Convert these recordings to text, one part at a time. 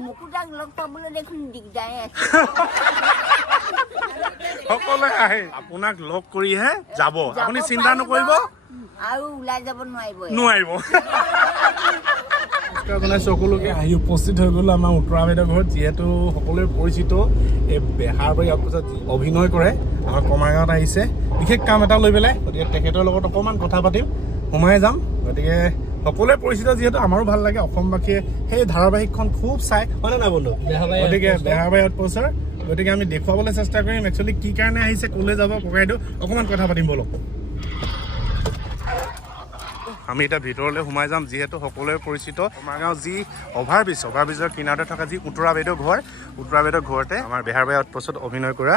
মুকুতাক লগ পাবলৈ দেখোন দিগদাৰে আছে সকলোৱে আহে আপোনাক লগ কৰিহে যাব আপুনি চিন্তা নকৰিব আৰু ওলাই যাব নোৱাৰিব সকলোকে আহি উপস্থিত হৈ গ'লো আমাৰ উত্তৰা বাইদেউৰ ঘৰত যিহেতু সকলোৱে পৰিচিত এই বেহাৰবাৰী অফিচত অভিনয় কৰে আমাৰ কমাৰগাঁৱত আহিছে বিশেষ কাম এটা লৈ পেলাই গতিকে তেখেতৰ লগত অকণমান কথা পাতিম সোমাই যাম গতিকে সকলোৱে পৰিচিত যিহেতু আমাৰো ভাল লাগে অসমবাসীয়ে সেই ধাৰাবাহিকখন খুব চাই হয়নে নাই বন্ধু গতিকে বেহাৰবাৰী আউটপোষ্টৰ গতিকে আমি দেখুৱাবলৈ চেষ্টা কৰিম একচুৱেলি কি কাৰণে আহিছে ক'লৈ যাব ককাইদেউ অকণমান কথা পাতিম বলক আমি এতিয়া ভিতৰলৈ সোমাই যাম যিহেতু সকলোৱে পৰিচিত কমাৰগাঁও যি অভাৰব্ৰিজৰ কিনাৰতে থকা যি উত্তৰা বাইদেউৰ ঘৰতে আমাৰ বেহাৰবাৰী আউটপোষ্টত অভিনয় কৰা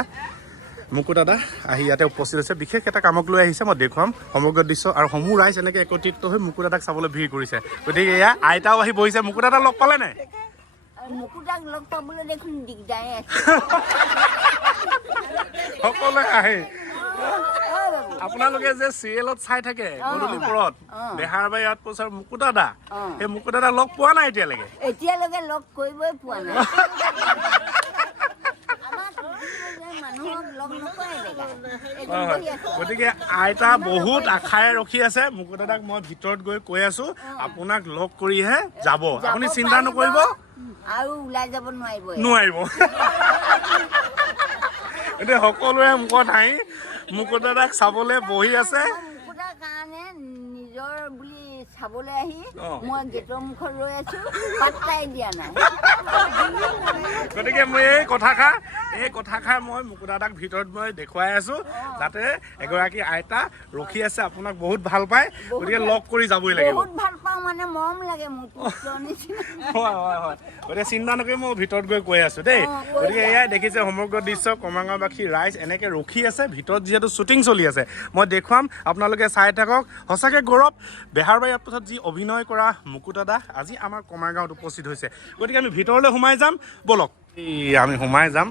মুকু দাদা আহি ইয়াতে উপস্থিত হৈছে বিশেষ এটা কামক লৈ আহিছে মই দেখুৱাম সমগ্ৰ দৃশ্য আৰু সমূহ ৰাইজ এনেকৈ একত্ৰিত হৈ মুকু দাদাক চাবলৈ ভিৰ কৰিছে গতিকে এয়া আইতাও আহি বহিছে মুকু দাদা লগ পালে নাই মুকুতাক লগ পাবলৈ দেখোন দিগদাৰে আছে সকলোৱে আহে আপোনালোকে যে চিৰিয়েলত চাই থাকে গধূলিপৰত বেহাৰবাৰী আউটপোষ্টৰ মুকু দাদা সেই মুকু দাদা লগ পোৱা নাই এতিয়ালৈকে লগ কৰিবই পোৱা নাই গতিকে আইতা বহুত আশাৰে ৰখি আছে মুকু দাদাক মই ভিতৰত গৈ কৈ আছো আপোনাক লগ কৰিহে যাব আপুনি চিন্তা নকৰিব আৰু ওলাই যাব নোৱাৰিব এতিয়া সকলোৱে মুখত হাঁহি মুকু দাদাক চাবলৈ বহি আছে মুকুতাৰ কাৰণে নিজৰ বুলি চাবলৈ আহি মই গেটৰ মুখত ৰৈ আছো পাত্তাই দিয়া নাই গতিকে মই এই কথাষাৰ মই মুকু দাদাক ভিতৰত মই দেখুৱাই আছো যাতে এগৰাকী আইতা ৰখি আছে আপোনাক বহুত ভাল পায় গতিকে লগ কৰি যাবই লাগিব বহুত ভাল পাওঁ মানে মৰম লাগে মোৰ হয় গতিকে চিন্তা নকৰি মই ভিতৰত গৈ কৈ আছো দেই গতিকে এয়াই দেখিছে সমগ্ৰ দৃশ্য কমাৰগাঁওবাসী ৰাইজ এনেকে ৰখি আছে ভিতৰত যিহেতু শ্বুটিং চলি আছে মই দেখুৱাম আপোনালোকে চাই থাকক সঁচাকে গৌৰৱ বেহাৰবাৰী আউটপোষ্টত যি অভিনয় কৰা মুকু দাদা আজি আমাৰ কমাৰগাঁৱত উপস্থিত হৈছে গতিকে আমি ভিতৰলৈ সোমাই যাম বলক আমি সোমাই যাম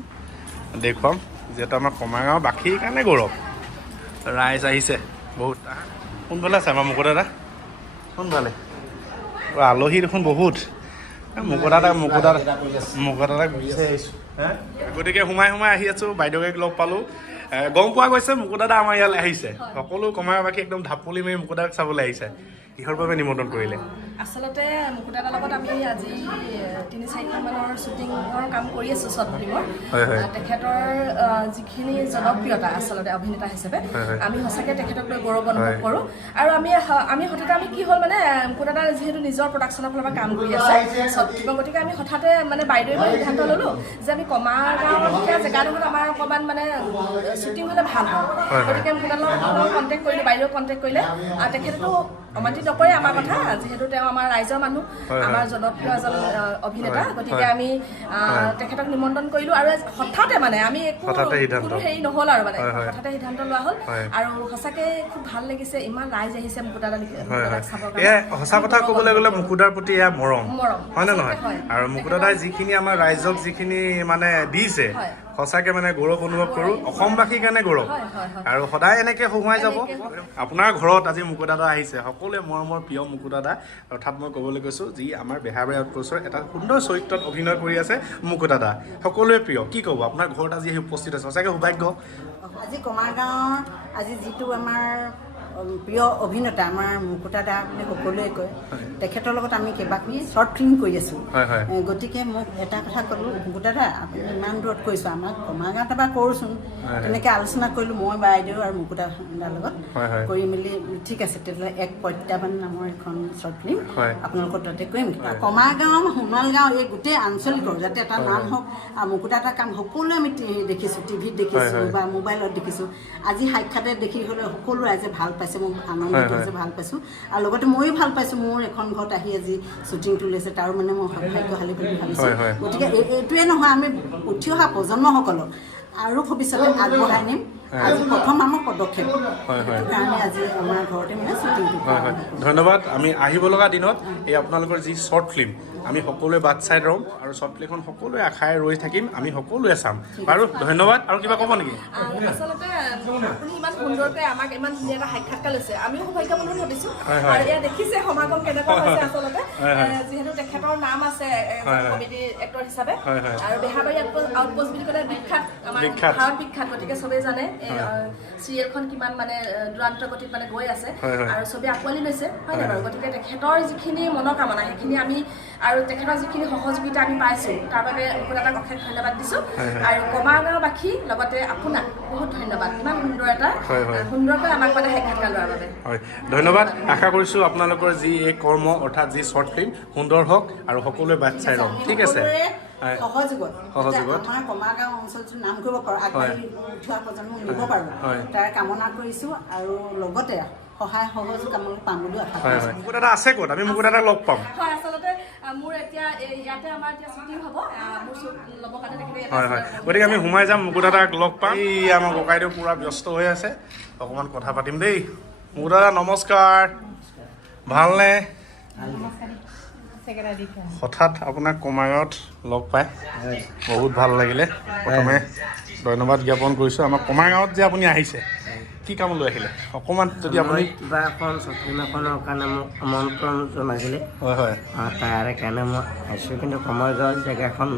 দেখুৱাম যিহেতু আমাৰ কমাৰগাঁওবাসীৰ কাৰণে গৌৰৱ ৰাইজ আহিছে বহুত কোনফালে আছে আমাৰ মুকু দাদা কোনফালে আলহী দেখোন বহুত মুকু দাদাক বিচাৰি আহিছোঁ গতিকে সোমাই আহি আছোঁ বাইদেউক লগ পালোঁ গম পোৱা গৈছে মুকু দাদা আমাৰ ইয়ালৈ আহিছে সকলো কমাৰগাঁওবাসী একদম ঢাপলি মাৰি মুকু দাদাক চাবলৈ আহিছে কিহৰ বাবে নিমন্ত্ৰণ কৰিলে আচলতে মুকু দাদাৰ লগত আমি আজি ৩-৪খন মানৰ শ্বুটিঙৰ কাম কৰি আছোঁ শ্বৰ্ট ফিল্মৰ তেখেতৰ যিখিনি জনপ্ৰিয়তা আচলতে অভিনেতা হিচাপে আমি সঁচাকৈ তেখেতক লৈ গৌৰৱ অনুভৱ কৰোঁ আৰু আমি হঠাতে কি হ'ল মানে মুকু দাদা যিহেতু নিজৰ প্ৰডাকশ্যনৰ ফালৰ পৰা কাম কৰি আছে শ্বৰ্ট ফিল্মৰ গতিকে আমি হঠাতে মানে বাইদেৱে মই সিদ্ধান্ত ল'লোঁ যে আমি কমাৰগাঁৱৰ লেখীয়া জেগাডোখৰত আমাৰ অকণমান মানে শ্বুটিং হ'লে ভাল হয় গতিকে মুকু দাদাৰ লগত কণ্টেক্ট কৰিলোঁ বাইদেউক কণ্টেক্ট কৰিলে আৰু তেখেতেতো অমান্তি নকৰে আমাৰ কথা যিহেতু তেওঁ আমাৰ ৰাইজৰ মানুহ আমাৰ জনপ্ৰিয় এজন অভিনেতা গতিকে আমি তেখেতক নিমন্ত্ৰণ কৰিলোঁ আৰু হঠাতে মানে আমি একো হেৰি নহ'ল আৰু মানে হঠাতে সিদ্ধান্ত লোৱা হ'ল আৰু সঁচাকৈ খুব ভাল লাগিছে ইমান ৰাইজ আহিছে মুকু দাদাক চাবৰ কাৰণে সঁচা কথা ক'বলৈ গ'লে মুকু দাদাৰ প্ৰতি এয়া মৰম হয় নে নহয় আৰু মুকু দাদাই যিখিনি আমাৰ ৰাইজক যিখিনি মানে দিছে সঁচাকৈ মানে গৌৰৱ অনুভৱ কৰোঁ অসমবাসীৰ কাৰণে গৌৰৱ আৰু সদায় এনেকৈ হহুৱাই যাব আপোনাৰ ঘৰত আজি মুকু দাদা আহিছে সকলোৱে মৰমৰ প্ৰিয় মুকু দাদা অৰ্থাৎ মই ক'বলৈ গৈছোঁ যি আমাৰ বেহাৰবাৰী আউটপোষ্টৰ এটা সুন্দৰ চৰিত্ৰত অভিনয় কৰি আছে মুকু দাদা সকলোৱে প্ৰিয় কি ক'ব আপোনাৰ ঘৰত আজি আহি উপস্থিত আছে সঁচাকৈ সৌভাগ্য আজি কমাৰগাঁৱৰ আজি যিটো আমাৰ প্ৰিয় অভিনেতা আমাৰ মুকু দাদা বুলি সকলোৱে কয় তেখেতৰ লগত আমি কেইবাখিনি শ্বৰ্ট ফিল্ম কৰি আছোঁ গতিকে মোক এটা কথা ক'লোঁ মুকু দাদা আপুনি ইমান দূৰত কৈছোঁ আমাক কমাৰগাঁৱত এবাৰ কৰোঁচোন তেনেকৈ আলোচনা কৰিলোঁ মই বাইদেউ আৰু মুকু দাদাৰ লগত কৰি মেলি ঠিক আছে তেতিয়াহ'লে এক প্ৰত্যাহ্বান নামৰ এখন শ্বৰ্ট ফিল্ম আপোনালোকৰ তাতে কৰিম কমাৰগাঁও সোণোৱালগাঁও এই গোটেই আঞ্চলিকৰ যাতে এটা নাম হওক আৰু মুকু দাদাৰ কাম সকলোৱে আমি দেখিছোঁ টিভিত দেখিছোঁ বা মোবাইলত দেখিছোঁ আজি সাক্ষাতে দেখি হ'লে সকলো ৰাইজে ভাল পায় পাইছে মোক আনন্দিত হৈছে ভাল পাইছোঁ আৰু লগতে ময়ো ভাল পাইছোঁ মোৰ এখন ঘৰত আহি আজি শ্বুটিংটো লৈছে তাৰ মানে মই ভাগ্যশালী বুলি ভাবিছোঁ গতিকে এইটোৱে নহয় আমি উঠি অহা প্ৰজন্মসকলক আৰু ভৱিষ্যতে আগবঢ়াই নিম আজি প্ৰথম আমাৰ পদক্ষেপ হয় হয় কাৰণে আজি আমাৰ ঘৰতে মানে শ্বুটিংটো হয় হয় ধন্যবাদ আমি আহিব লগা দিনত এই আপোনালোকৰ যি শ্বৰ্ট ফিল্ম আমি সকলোৱে বাট চাই ৰ'ম আৰু শ্বৰ্ট ফিল্মখন সকলোৱে আশাৰে ৰৈ থাকিম আমি সকলোৱে চাম বাৰু ধন্যবাদ আৰু কিবা ক'ব নেকি আচলতে আপুনি ইমান সুন্দৰকৈ আমাক ইমান ধুনীয়া এটা সাক্ষাৎকাৰ লৈছে আমিও সৌভাগ্যৱান বুলি ভাবিছোঁ হয়, হয়। আৰু এয়া দেখিছে সমাগম কেনেকুৱা হৈছে আচলতে হয়, হয়। যিহেতু তেখেতৰ নাম আছে হয়, হয়। কমেডি এক্টৰ হিচাপে হয়, হয়। আৰু বেহাবাৰী আউটপোষ্ট বুলি ক'লে বিখ্যাত আমাৰ বিখ্যাত। ভাৰত বিখ্যাত গতিকে চবেই জানে এই চিৰিয়েলখন কিমান মানে দুৰান্ত গতিত মানে গৈ আছে হয়, হয়। আৰু চবেই আঁকোৱালি লৈছে হয় নে বাৰু গতিকে তেখেতৰ যিখিনি মনোকামনা সেইখিনি আমি আৰু তেখেতৰ যিখিনি সহযোগিতা আমি পাইছোঁ তাৰ বাবে আপোনাক অশেষ ধন্যবাদ দিছোঁ আৰু কমাৰগাঁওবাসী লগতে আপোনাক বহুত ধন্যবাদ ইমান সুন্দৰ এটা সুন্দৰকৈ আমাক মানে সাক্ষাৎকাৰ লোৱাৰ বাবে হয় ধন্যবাদ আশা কৰিছোঁ আপোনালোকৰ যি এই কৰ্ম অৰ্থাৎ যি শ্বৰ্ট ফিল্ম সুন্দৰ হওক আৰু সকলোৱে বাট চাই ৰ'ম ঠিক আছে সহযোগত সহযোগত আমাৰ কমাৰগাঁও অঞ্চলটো নাম কৰিব পাৰোঁ আগবাঢ়ি উঠোৱা প্ৰজন্ম নিব পাৰোঁ তাৰ কামনা কৰিছোঁ আৰু লগতে সহায় সহযোগ আমাক পাম বুলিও আশা হয় কৰিছোঁ হয় মুকুট দাদা আছে ক'ত আমি মুকুট দাদাক লগ পাম হয় আচলতে মোৰ এতিয়া ইয়াতে আমাৰ এতিয়া শ্বুটিং হ'ব মোৰ শ্বুট ল'বৰ কাৰণে তেখেতে হয় হয় গতিকে আমি সোমাই যাম মুকুট দাদাক লগ পাম এই আমাৰ ককাইদেউ পূৰা ব্যস্ত হৈ আছে অকণমান কথা পাতিম দেই মুকুট দাদা নমস্কাৰ ভালনে হঠাৎ আপোনাক কমাৰগাঁৱত লগ পাই বহুত ভাল লাগিলে প্ৰথমে ধন্যবাদ জ্ঞাপন কৰিছোঁ আমাৰ কমাৰগাঁৱত যে আপুনি আহিছে কি কাম লৈ আহিলে অকণমান যদি আপুনি কিবা এখন শ্বপিং এখনৰ কাৰণে মোক আমন্ত্ৰণ জনাইছিলে হয় হয় তাৰে কাৰণে মই আহিছোঁ কিন্তু কমাৰগাঁৱৰ জেগাখন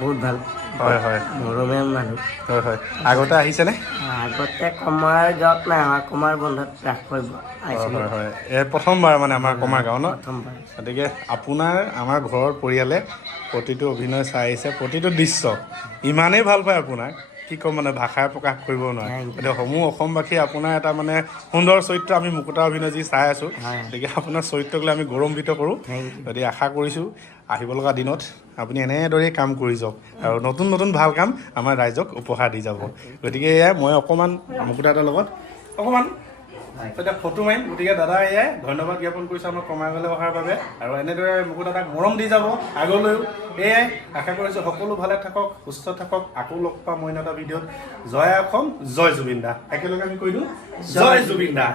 বহুত ভাল হয় হয় মৰমীয়াল মানুহ হয় হয় আগতে আহিছেনে আগতে কমাৰগাঁৱত নাই আমাৰ কমাৰ বন্ধত ৰাস কৰিব আহিছিলোঁ হয় হয় এই প্ৰথমবাৰ মানে আমাৰ কমাৰগাঁও ন প্ৰথমবাৰ গতিকে আপোনাৰ আমাৰ ঘৰৰ পৰিয়ালে প্ৰতিটো অভিনয় চাই আহিছে প্ৰতিটো দৃশ্য ইমানেই ভাল পায় আপোনাক কি ক'ম মানে ভাষাৰে প্ৰকাশ কৰিব নোৱাৰে গতিকে সমূহ অসমবাসীয়ে আপোনাৰ এটা মানে সুন্দৰ চৰিত্ৰ আমি মুকুতা অভিনয় যি চাই আছোঁ গতিকে আপোনাৰ চৰিত্ৰক লৈ আমি গৌৰৱান্বিত কৰোঁ গতিকে আশা কৰিছোঁ আহিব লগা দিনত আপুনি এনেদৰেই কাম কৰি যাওক আৰু নতুন নতুন ভাল কাম আমাৰ ৰাইজক উপহাৰ দি যাব গতিকে এয়াই মই অকণমান মুকুতা দাদাৰ লগত অকণমান এতিয়া ফটো মাৰিম গতিকে দাদা এয়াই ধন্যবাদ জ্ঞাপন কৰিছোঁ আমাৰ কমাৰগাঁৱলৈ অহাৰ বাবে আৰু এনেদৰে মুকুট দাদাক মৰম দি যাব আগলৈও এয়াই আশা কৰিছোঁ সকলো ভালে থাকক সুস্থ থাকক আকৌ লগ পাম অন্য এটা ভিডিঅ'ত জয় অসম জয় জুবিন দা একেলগে আমি কৈ দিওঁ জয় জুবিন দা